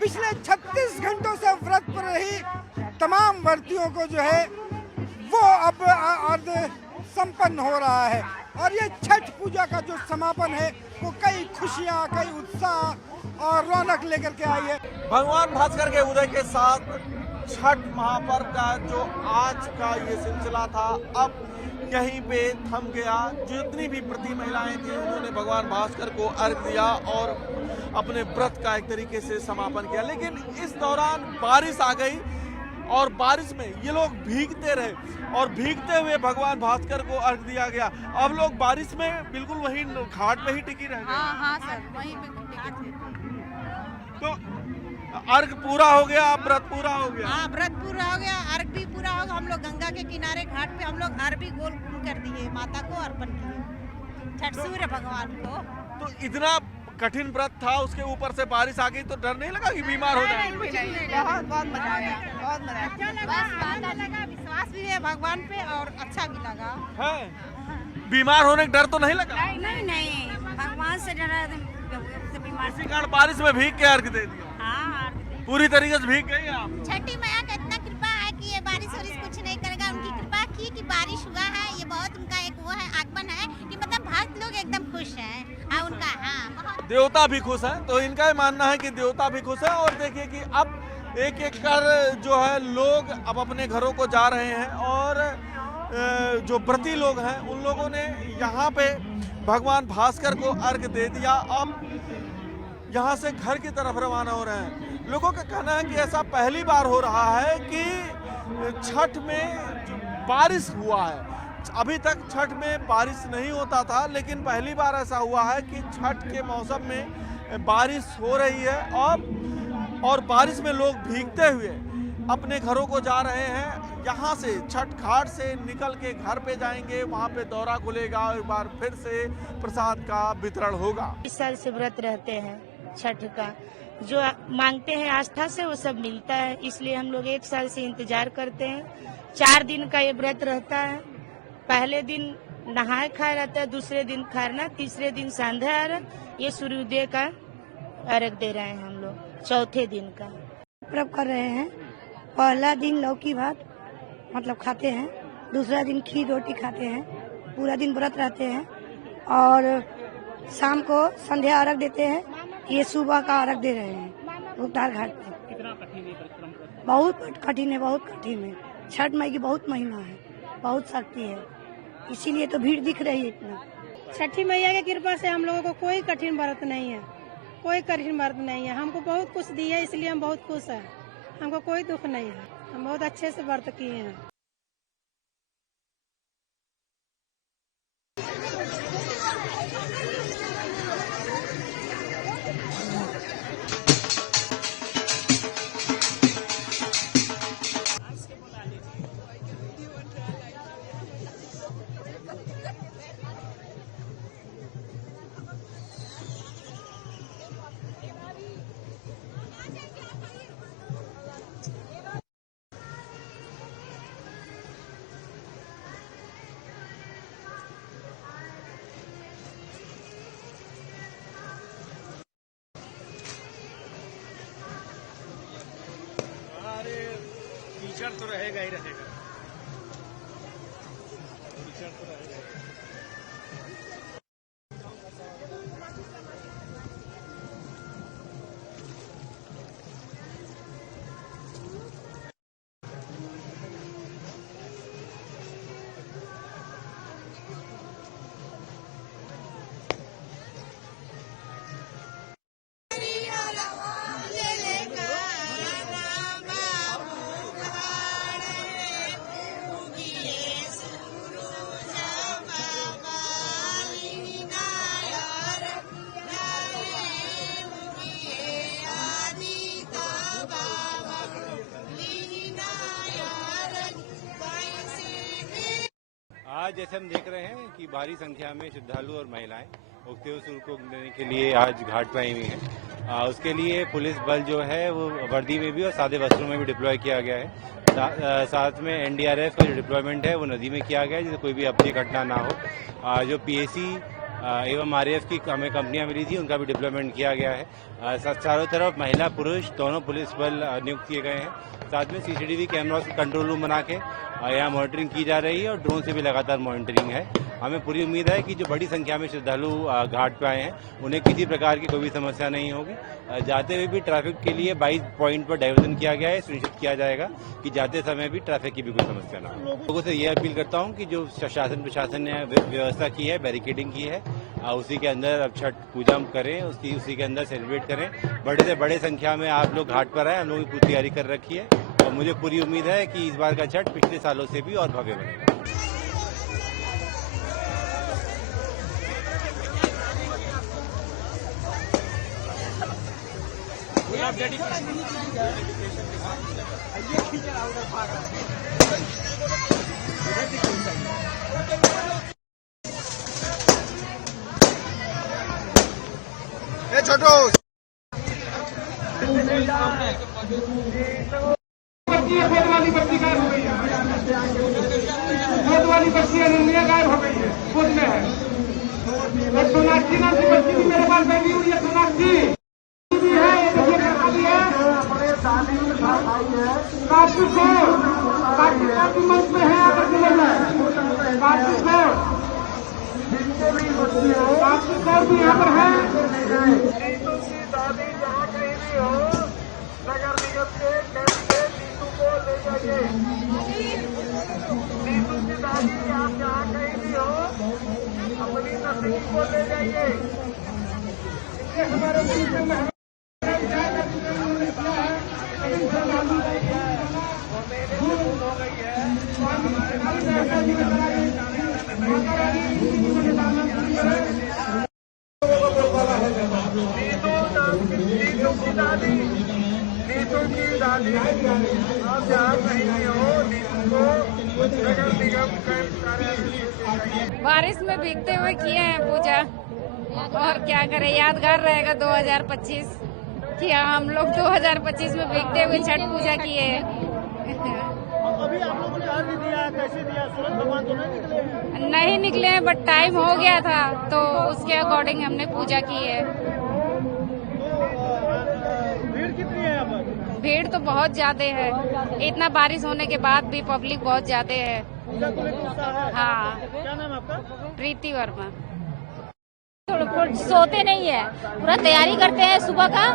पिछले 36 घंटों से व्रत पर रही तमाम व्रतियों को जो है वो अब अर्ध संपन्न हो रहा है और ये छठ पूजा का जो समापन है वो कई खुशियां, कई उत्साह और रौनक लेकर के आई है। भगवान भास्कर के उदय के साथ छठ महापर्व का जो आज का ये सिलसिला था अब यहीं पे थम गया। जितनी भी व्रती महिलाएं थी उन्होंने भगवान भास्कर को अर्घ दिया और अपने व्रत का एक तरीके से समापन किया, लेकिन इस दौरान बारिश आ गई और बारिश में ये लोग भीगते रहे और भीगते हुए भगवान भास्कर को अर्घ दिया गया। अब लोग बारिश में बिल्कुल वहीं घाट पे ही टिकी रह गए। हाँ सर, वहीं पे टिके थे। तो अर्घ पूरा हो गया, व्रत पूरा हो गया। हाँ, व्रत पूरा हो गया, अर्घ भी पूरा हो गया। हम लोग गंगा के किनारे घाट पे हम लोग अर्घ भी गोल कर दिए, माता को अर्पण किए, छठ सूर्य भगवान को। तो इतना कठिन व्रत था, उसके ऊपर से बारिश आ गई तो डर नहीं लगा कि बीमार हो जाए? बहुत मजा आया, बहुत मजा आया। लगा, विश्वास भी है भगवान पे और अच्छा भी लगा है। बीमार होने का डर तो नहीं लगा? नहीं, भगवान से डरा बीमार इसी कारण बारिश में भीग के अर्घ दे दिया। हाँ, पूरी तरीके से भीग गई आप। छठी मैया का इतना कृपा है कि ये बारिश वारिश कुछ नहीं करेगा। उनकी कृपा की कि बारिश हुआ है, ये बहुत उनका एक वो है आगमन है कि मतलब भक्त लोग एकदम खुश हैं। हाँ, उनका बहुत देवता भी खुश है, तो इनका ये मानना है कि देवता भी खुश है। और देखिए कि अब एक एक कर जो है लोग अब अपने घरों को जा रहे हैं और जो व्रती लोग हैं उन लोगों ने यहाँ पे भगवान भास्कर को अर्घ दे दिया। अब यहाँ से घर की तरफ रवाना हो रहे हैं। लोगों का कहना है कि ऐसा पहली बार हो रहा है कि छठ में बारिश हुआ है। अभी तक छठ में बारिश नहीं होता था, लेकिन पहली बार ऐसा हुआ है कि छठ के मौसम में बारिश हो रही है और बारिश में लोग भीगते हुए अपने घरों को जा रहे हैं। यहाँ से छठ घाट से निकल के घर पे जाएंगे, वहाँ पे दौरा खुलेगा और एक बार फिर से प्रसाद का वितरण होगा। इस साल से व्रत रहते हैं छठ का, जो मांगते हैं आस्था से वो सब मिलता है, इसलिए हम लोग एक साल से इंतजार करते हैं। 4 दिन का ये व्रत रहता है। पहले दिन नहाए खाए रहता है, दूसरे दिन खरना, तीसरे दिन संध्या अर्घ, ये सूर्योदय का अर्घ दे रहे हैं हम लोग चौथे दिन का। व्रत कर रहे हैं। पहला दिन लौकी भात मतलब खाते हैं, दूसरा दिन खीर रोटी खाते हैं, पूरा दिन व्रत रहते हैं और शाम को संध्या अर्घ देते हैं। ये सुबह का अर्घ दे रहे हैं उतार घाट पे। कितना कठिन है परिश्रम? बहुत कठिन है, बहुत कठिन है। छठ माई की बहुत महिमा है, बहुत शक्ति है, इसीलिए तो भीड़ दिख रही है इतना। छठी मैया की कृपा से हम लोगों को कोई कठिन व्रत नहीं है, कोई कठिन व्रत नहीं है। हमको बहुत कुछ दी है, इसलिए हम बहुत खुश हैं। हमको कोई दुख नहीं है, हम बहुत अच्छे से व्रत किए हैं। कीचड़ तो रहेगा ही रहेगा, कीचड़ तो रहेगा। आज जैसे हम देख रहे हैं कि भारी संख्या में श्रद्धालु और महिलाएं उगते हुए सूर्य को देने के लिए आज घाट पर आई हुई हैं। उसके लिए पुलिस बल जो है वो वर्दी में भी और सादे वस्त्रों में भी डिप्लॉय किया गया है। साथ में एनडीआरएफ का जो डिप्लॉयमेंट है वो नदी में किया गया है, जिससे कोई भी अप्रिय घटना ना हो। जो पीएसी एवं RAF की हमें कंपनियां मिली थी, उनका भी डिप्लॉयमेंट किया गया है। चारों तरफ महिला पुरुष दोनों पुलिस बल नियुक्त किए गए हैं। साथ में CCTV कैमरास का कंट्रोल रूम बना के यहाँ मॉनिटरिंग की जा रही है और ड्रोन से भी लगातार मॉनिटरिंग है। हमें पूरी उम्मीद है कि जो बड़ी संख्या में श्रद्धालु घाट पे आए हैं उन्हें किसी प्रकार की कोई भी समस्या नहीं होगी। जाते हुए भी ट्रैफिक के लिए 22 पॉइंट पर डाइवर्जन किया गया है। सुनिश्चित किया जाएगा कि जाते समय भी ट्रैफिक की भी कोई समस्या ना हो। लोगों से ये अपील करता हूँ कि जो शासन प्रशासन ने व्यवस्था की है, बैरिकेडिंग की है, उसी के अंदर अब छठ पूजा करें, उसी के अंदर सेलिब्रेट करें। बड़े से बड़े संख्या में आप लोग घाट पर आए, हम लोगों की पूरी तैयारी कर रखी है और मुझे पूरी उम्मीद है कि इस बार का छठ पिछले सालों से भी और भव्य बनेगा। छोटो वाली बच्ची गायब हो गई है, वाली बच्ची अनन्या गायब हो गई है, खुद में है। और सोनाक्षी नाम की बच्ची भी मेरे पास बैठी हुई है। सोनाक्षी भी है, ये देखिए करता भी है। काफी मंच में है, अगर जिले में काफी भी यहाँ पर है। नीतू की दादी जहाँ कहीं भी हो, नगर निगम के कैंप से नीतू को ले जाइए। नीतू की दादी आप जहाँ कहीं भी हो, अपनी नसीब को ले जाइए। इसलिए हमारे परिसर में बारिश में भीगते हुए किए हैं पूजा, और क्या करें, यादगार रहेगा 2025 कि हम लोग 2025 में भीगते हुए छठ पूजा किए हैं। अभी आप लोगों ने अर्घ्य दिया, कैसे दिया? सूरज भगवान तो नहीं निकले? नहीं निकले, बट टाइम हो गया था तो उसके अकॉर्डिंग हमने पूजा की है। भीड़ कितनी है यहाँ पर? भीड़ तो बहुत ज्यादा है, इतना बारिश होने के बाद भी पब्लिक बहुत ज्यादा है। पूजा को लेकर उत्साह है? हाँ। क्या नाम है आपका? प्रीति वर्मा। सोते नहीं है, पूरा तैयारी करते हैं सुबह का,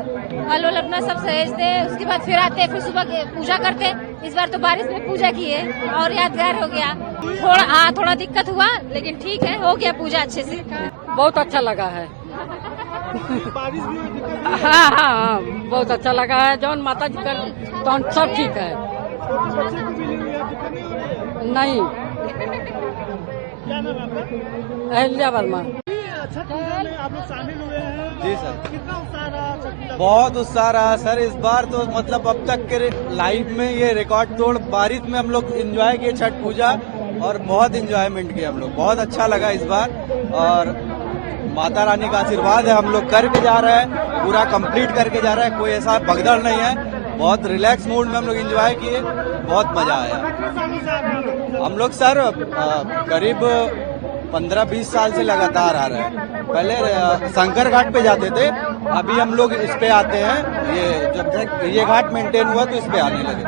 फल वल अपना सब सहेजते हैं, उसके बाद फिर आते हैं, फिर सुबह पूजा करते हैं। इस बार तो बारिश में पूजा की है और यादगार हो गया। थोड़ा दिक्कत हुआ, लेकिन ठीक है, हो गया पूजा अच्छे से। बहुत अच्छा लगा है। बारिश भी हुई, दिक्कत भी हाँ, बहुत अच्छा लगा है। जौन माता जी का तो सब ठीक है। बच्चे को मिली हुई है, दिक्कत नहीं हो रही है? नहीं। क्या नाम है आपका? अहिल्या वर्मा। छठ पूजा में आप लोग शामिल हुए हैं? जी सर। कितना उत्साह रहा छठ पूजा? बहुत उत्साह रहा सर इस बार तो, मतलब अब तक के लाइफ में ये रिकॉर्ड तोड़ बारिश में हम लोग एंजॉय किए छठ पूजा और बहुत एंजॉयमेंट किया हम लोग। बहुत अच्छा लगा इस बार और माता रानी का आशीर्वाद है, हम लोग करके जा रहे हैं, पूरा कंप्लीट करके जा रहे हैं, कोई ऐसा भगदड़ नहीं है। बहुत रिलैक्स मूड में हम लोग एंजॉय किए, बहुत मजा आया। हम लोग सर करीब 15-20 साल से लगातार आ रहे हैं। पहले शंकर घाट पे जाते थे, अभी हम लोग इस पे आते हैं। ये जब तक ये घाट मेंटेन हुआ तो इस पे आने लगे।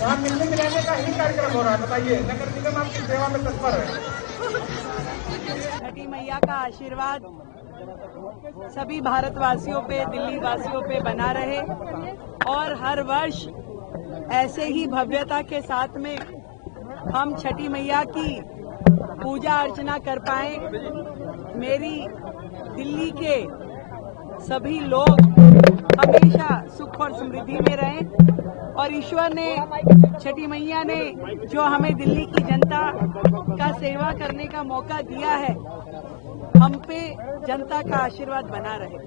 वहाँ मिलने मिलाने का ही कार्यक्रम हो रहा है। बताइए, नगर निगम आपकी सेवा में तत्पर है। छठी मैया का आशीर्वाद सभी भारतवासियों पे, दिल्ली वासियों पे बना रहे और हर वर्ष ऐसे ही भव्यता के साथ में हम छठी मैया की पूजा अर्चना कर पाए। मेरी दिल्ली के सभी लोग हमेशा सुख और समृद्धि में रहें और ईश्वर ने, छठी मैया ने जो हमें दिल्ली की जनता का सेवा करने का मौका दिया है, हम पे जनता का आशीर्वाद बना रहे।